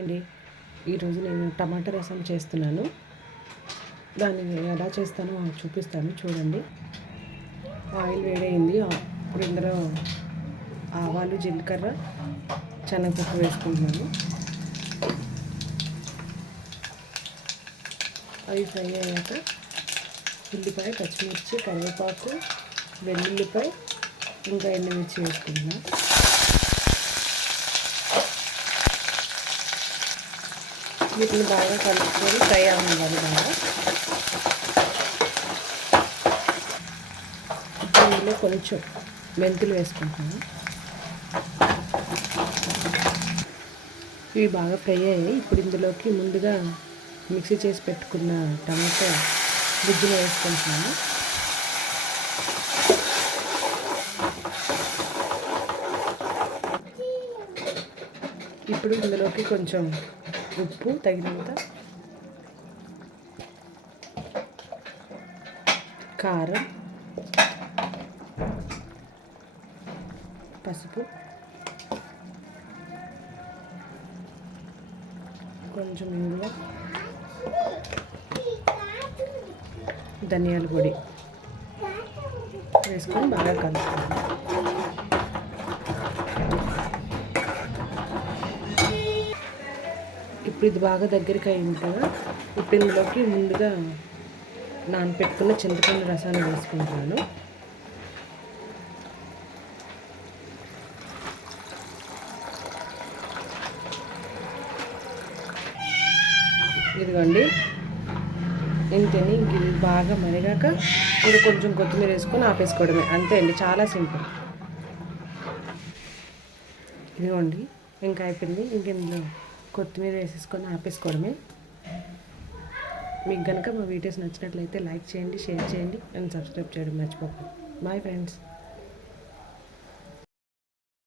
అండి ఈరోజు నేను టమాటా రసం చేస్తున్నాను. దాన్ని ఎలా చేస్తానో చూపిస్తాను చూడండి. ఆయిల్ వేడైంది ఇప్పుడు ఇందులో ఆవాలు జీలకర్ర చెనగపప్పు వేసుకుంటున్నాను. అవి ఫ్రై అయ్యాక ఉల్లిపాయ పచ్చిమిర్చి కరివేపాకు వెల్లుల్లిపాయ ఇంకా ఎండుమిర్చి వేసుకుంటున్నాను వీటిని బాగా కలుపుకొని ఫ్రై అవ్వాలి బాగా ఇప్పుడు ఇందులో కొంచెం మెంతులు వేసుకుంటాను ఇవి బాగా ఫ్రై అయ్యాయి. ఇప్పుడు ఇందులోకి ముందుగా మిక్సీ చేసి పెట్టుకున్న టమాటా గుజ్జును వేసుకుంటున్నాను. ఇప్పుడు ఇందులోకి కొంచెం ఉప్పు తగినంత కారం పసుపు కొంచెం ఇందులో ధనియాల పొడి వేసుకొని బాగా కలుపుకోవాలి. ఇప్పుడు ఇది బాగా దగ్గరికి అయింది కదా ఇప్పుడు ఇందులోకి ముందుగా నానపెట్టుకున్న చింతపండు రసాన్ని వేసుకుంటాను ఇదిగోండి. ఇంతని ఇంక ఇది బాగా మరిగాక ఇది కొంచెం కొత్తిమీర వేసుకొని ఆపేసుకోవడమే. అంతే అండి చాలా సింపుల్. ఇదిగోండి ఇంకా అయిపోయింది. ఇంకెందులో? కొత్తిమీర వేసేసుకొని ఆపేసుకోవడమే. మీకు కనుక మా వీడియోస్ నచ్చినట్లయితే లైక్ చేయండి షేర్ చేయండి అండ్ సబ్స్క్రైబ్ చేయడం మర్చిపోకండి. Bye friends